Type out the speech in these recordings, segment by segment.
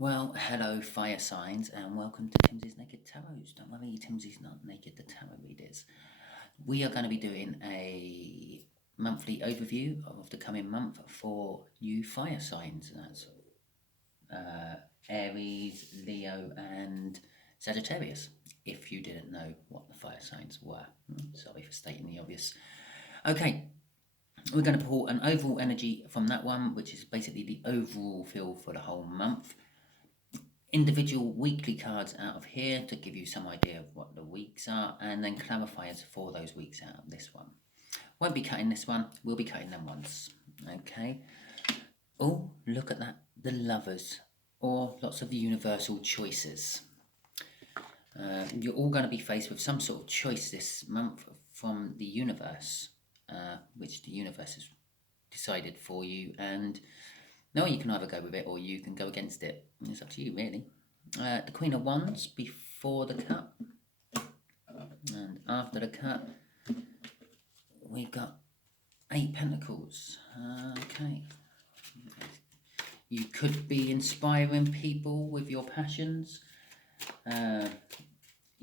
Well, hello fire signs and welcome to Timsy's Naked Tarot. Don't worry, Timsy's not naked, the tarot readers. We are going to be doing a monthly overview of the coming month for you fire signs. That's Aries, Leo and Sagittarius, if you didn't know what the fire signs were. Sorry for stating the obvious. Okay, we're going to pull an overall energy from that one, which is basically the overall feel for the whole month. Individual weekly cards out of here to give you some idea of what the weeks are, and then clarifiers for those weeks out of this one. Won't be cutting this one, we'll be cutting them once. Okay. Oh, look at that. The Lovers, or lots of universal choices. You're all going to be faced with some sort of choice this month from the universe, which the universe has decided for you, and no, you can either go with it or you can go against it. It's up to you, really. The Queen of Wands before the cut, and after the cut, we've got 8 Pentacles. Okay. You could be inspiring people with your passions. You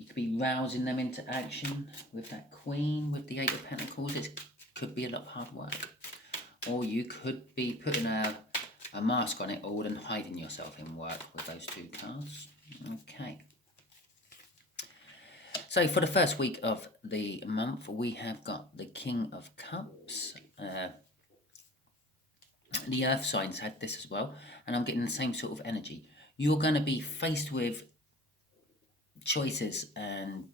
could be rousing them into action with that Queen, with the 8 of Pentacles. It could be a lot of hard work. Or you could be putting a mask on it all and hiding yourself in work with those 2 cards. Okay. So for the first week of the month, we have got the King of Cups. The Earth signs had this as well, and I'm getting the same sort of energy. You're going to be faced with choices and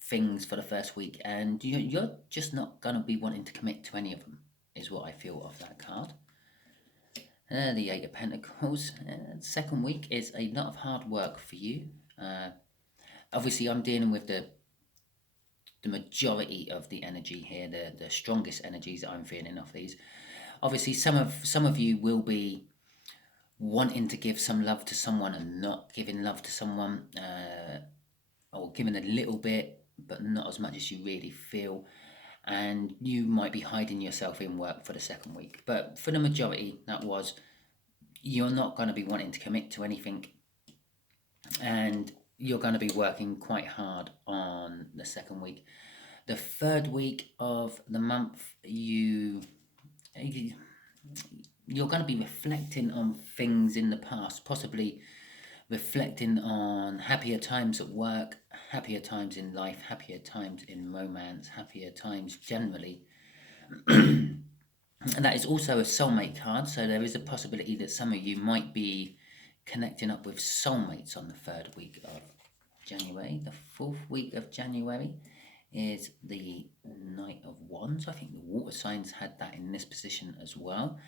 things for the first week, and you're just not going to be wanting to commit to any of them, is what I feel of that card. The 8 of Pentacles. Second week is a lot of hard work for you. Obviously, I'm dealing with the majority of the energy here, the strongest energies that I'm feeling off these. Obviously, some of you will be wanting to give some love to someone and not giving love to someone, or giving a little bit, but not as much as you really feel. And you might be hiding yourself in work for the second week. But for the majority, that was, you're not going to be wanting to commit to anything. And you're going to be working quite hard on the second week. The third week of the month, you're going to be reflecting on things in the past, possibly reflecting on happier times at work, happier times in life, happier times in romance, happier times generally. And that is also a soulmate card, so there is a possibility that some of you might be connecting up with soulmates on the third week of January. The fourth week of January is the Knight of Wands. I think the water signs had that in this position as well.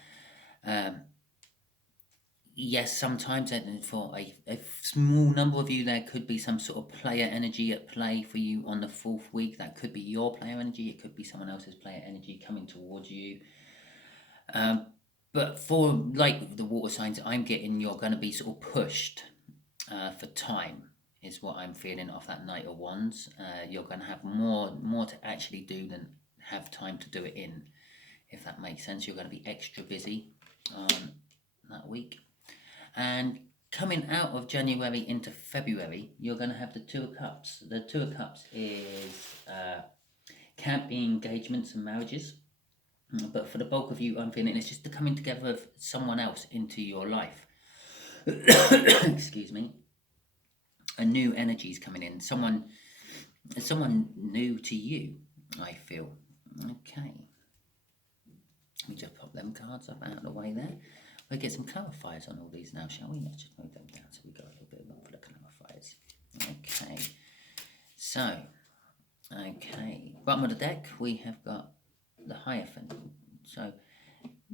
Yes, sometimes for a small number of you, there could be some sort of player energy at play for you on the fourth week. That could be your player energy. It could be someone else's player energy coming towards you. But for like the water signs I'm getting, you're going to be sort of pushed for time, is what I'm feeling off that Knight of Wands. You're going to have more to actually do than have time to do it in, if that makes sense. You're going to be extra busy that week. And coming out of January into February, you're going to have the 2 of Cups. The 2 of Cups is can't be engagements and marriages. But for the bulk of you, I'm feeling it's just the coming together of someone else into your life. Excuse me. A new energy is coming in. Someone new to you, I feel. Okay. Let me just pop them cards up out of the way there. We'll get some clarifiers on all these now, shall we? Let's just move them down so we got a little bit more for the clarifiers. Okay. So, bottom of the deck, we have got the Hierophant. So,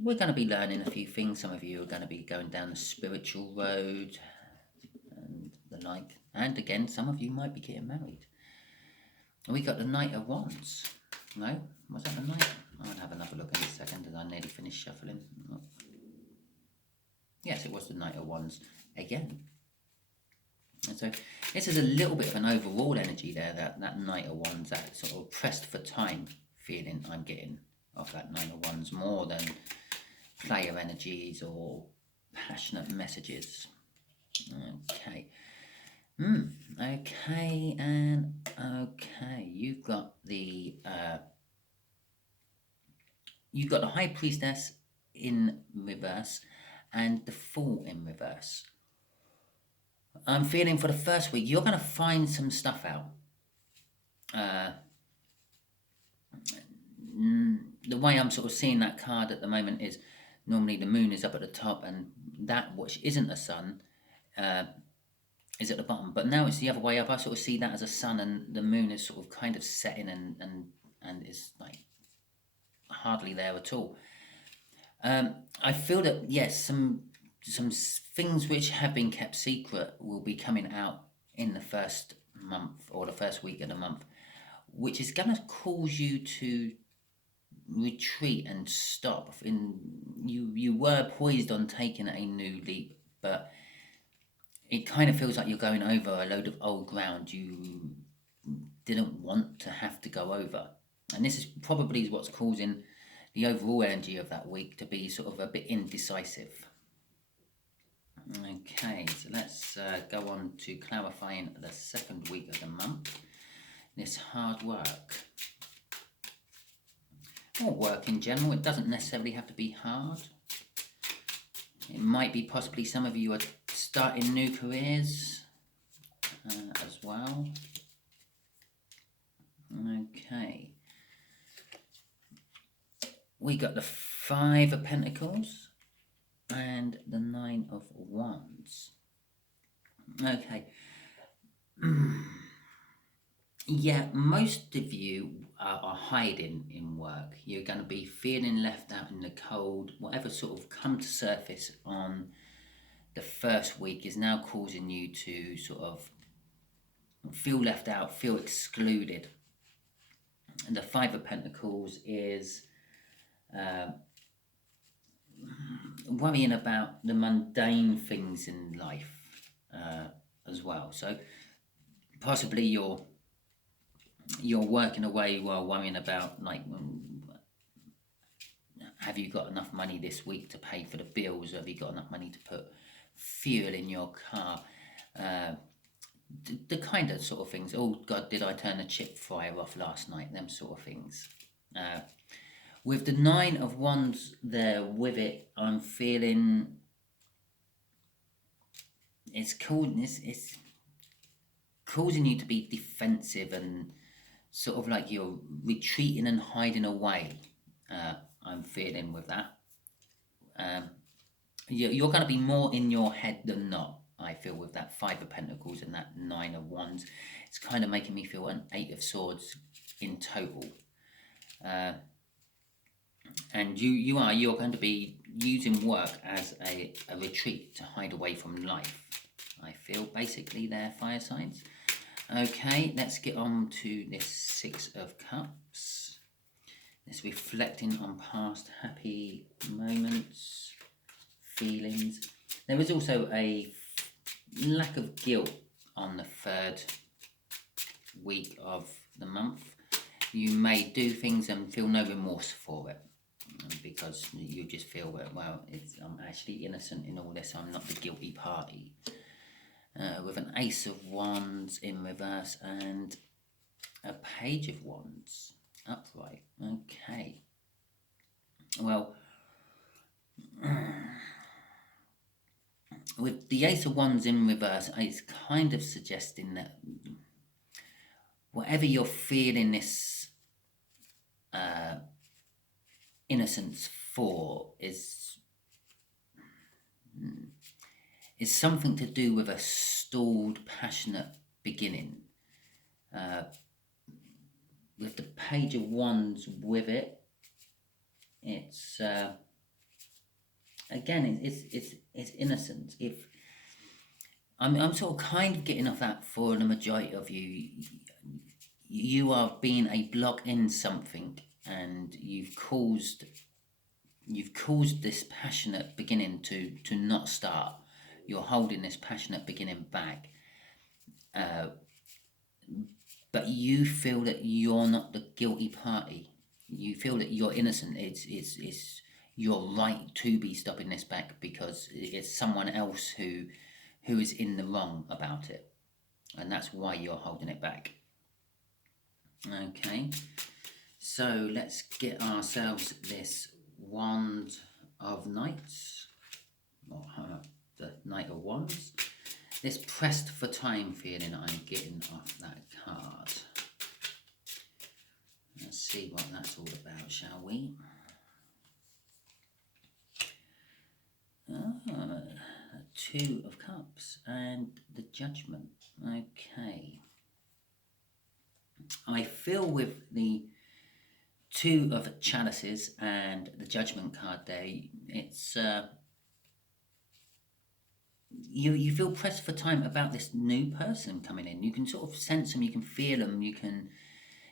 we're going to be learning a few things. Some of you are going to be going down the spiritual road and the like. And again, some of you might be getting married. We got the Knight of Wands. No? Was that the Knight? I'll have another look in a second as I nearly finished shuffling. Yes, it was the Knight of Wands again. And so this is a little bit of an overall energy there, that Knight of Wands, that sort of pressed for time feeling I'm getting off that Knight of Wands, more than player energies or passionate messages. Okay. Okay, and okay. You've got the High Priestess in reverse and the Fool in reverse. I'm feeling for the first week you're going to find some stuff out. The way I'm sort of seeing that card at the moment is normally the moon is up at the top and that which isn't a sun is at the bottom. But now it's the other way up. I sort of see that as a sun and the moon is sort of kind of setting and is like hardly there at all. I feel that yes, some things which have been kept secret will be coming out in the first month or the first week of the month, which is going to cause you to retreat and stop. You were poised on taking a new leap, but it kind of feels like you're going over a load of old ground you didn't want to have to go over, and this is probably what's causing the overall energy of that week to be sort of a bit indecisive. Okay, so let's go on to clarifying the second week of the month. This hard work. Or work in general, it doesn't necessarily have to be hard. It might be possibly some of you are starting new careers as well. Okay. We got the 5 of Pentacles and the 9 of Wands. Okay. Yeah, most of you are hiding in work. You're going to be feeling left out in the cold. Whatever sort of come to surface on the first week is now causing you to sort of feel left out, feel excluded. And the 5 of Pentacles is worrying about the mundane things in life as well. So possibly you're working away while worrying about, like, have you got enough money this week to pay for the bills? Have you got enough money to put fuel in your car? The kind of sort of things. Oh God, did I turn the chip fryer off last night? Them sort of things. With the 9 of Wands there with it, I'm feeling it's causing you to be defensive and sort of like you're retreating and hiding away. I'm feeling with that. You're going to be more in your head than not, I feel, with that 5 of Pentacles and that 9 of Wands. It's kind of making me feel an 8 of Swords in total. And you're going to be using work as a retreat to hide away from life, I feel, basically there, fire signs. Okay, let's get on to this 6 of Cups. This reflecting on past happy moments, feelings. There is also a lack of guilt on the 3rd week of the month. You may do things and feel no remorse for it because you just feel that, well, I'm actually innocent in all this. I'm not the guilty party. With an Ace of Wands in reverse and a Page of Wands upright. Okay. Well, with the Ace of Wands in reverse, it's kind of suggesting that whatever you're feeling this innocence for is something to do with a stalled, passionate beginning. With the Page of Wands with it, it's again, it's innocence. If I'm sort of kind of getting off that for the majority of you, you are being a block in something, and you've caused this passionate beginning to not start. You're holding this passionate beginning back, but you feel that you're not the guilty party. You feel that you're innocent. It's your right to be stopping this back because it's someone else who who is in the wrong about it, and that's why you're holding it back. Okay, so let's get ourselves this Wand of Knights, or the Knight of Wands. This pressed for time feeling I'm getting off that card. Let's see what that's all about, shall we? Two of Cups and the Judgment. Okay. I feel with the Two of Chalices and the Judgment card there, it's you feel pressed for time about this new person coming in. You can sort of sense them, you can feel them,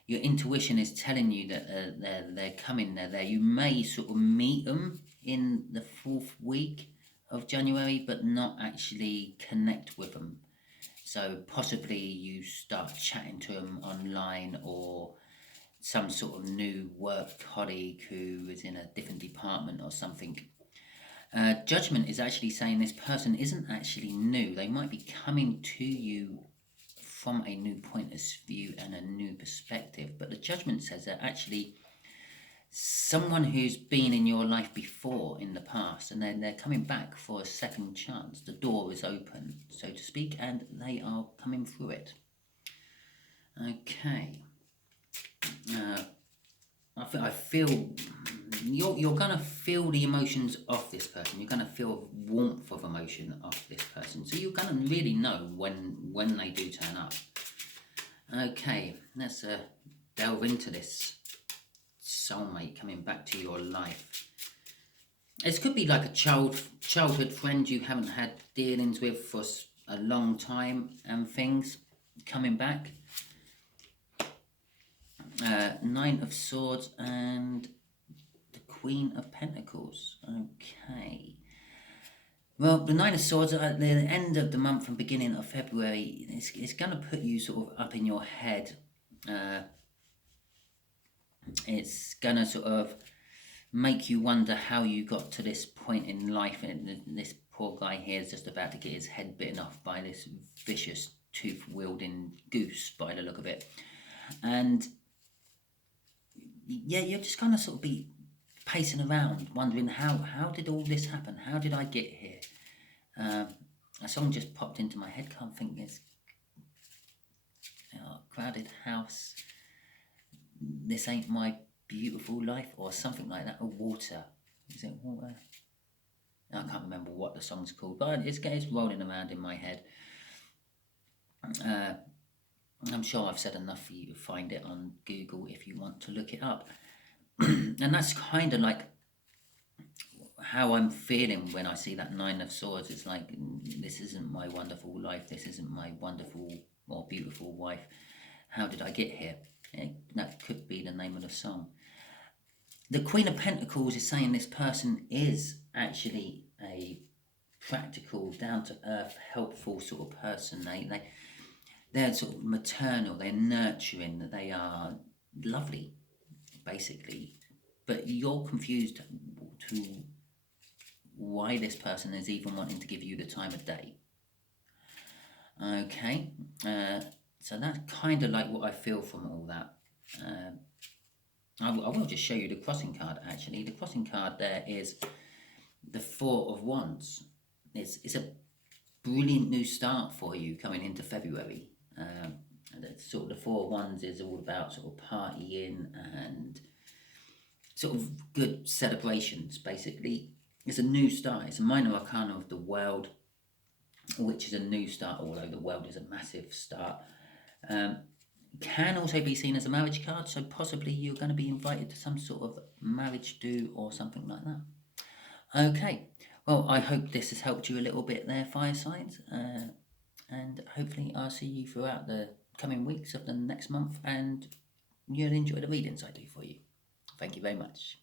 your intuition is telling you that they're coming, they're there. You may sort of meet them in the 4th week of January, but not actually connect with them. So possibly you start chatting to them online, or some sort of new work colleague who is in a different department or something. Judgment is actually saying this person isn't actually new. They might be coming to you from a new point of view and a new perspective, but the Judgment says they're actually someone who's been in your life before in the past, and then they're coming back for a second chance. The door is open, so to speak, and they are coming through it. Okay. I feel you're gonna feel the emotions of this person. You're gonna feel warmth of emotion of this person. So you're gonna really know when they do turn up. Okay, let's delve into this soulmate coming back to your life. This could be like a childhood friend you haven't had dealings with for a long time, and things coming back. 9 of Swords and the Queen of Pentacles. Okay. Well, the 9 of Swords at the end of the month and beginning of February, it's going to put you sort of up in your head. It's going to sort of make you wonder how you got to this point in life. And this poor guy here is just about to get his head bitten off by this vicious tooth-wielding goose, by the look of it. And yeah, you're just going to sort of be pacing around, wondering how did all this happen? How did I get here? A song just popped into my head. Can't think. It's Crowded House. This Ain't My Beautiful Life, or something like that. Or Water. Is it Water? I can't remember what the song's called, but it's rolling around in my head. I'm sure I've said enough for you to find it on Google if you want to look it up. And that's kind of like how I'm feeling when I see that 9 of Swords. It's like, this isn't my wonderful life. This isn't my wonderful or beautiful wife. How did I get here? That could be the name of the song. The Queen of Pentacles is saying this person is actually a practical, down-to-earth, helpful sort of person. They're sort of maternal, they're nurturing, they are lovely, basically. But you're confused to why this person is even wanting to give you the time of day. Okay, so that's kind of like what I feel from all that. I will just show you the crossing card, actually. The crossing card there is the 4 of Wands. It's a brilliant new start for you coming into February. Sort of the 4 of Wands is all about sort of partying and sort of good celebrations, basically. It's a new start. It's a minor arcana of the World, which is a new start, although the World is a massive start. Can also be seen as a marriage card, so possibly you're going to be invited to some sort of marriage do or something like that. Okay, well, I hope this has helped you a little bit there, fire signs, and hopefully I'll see you throughout the coming weeks of the next month, and you'll enjoy the readings I do for you. Thank you very much.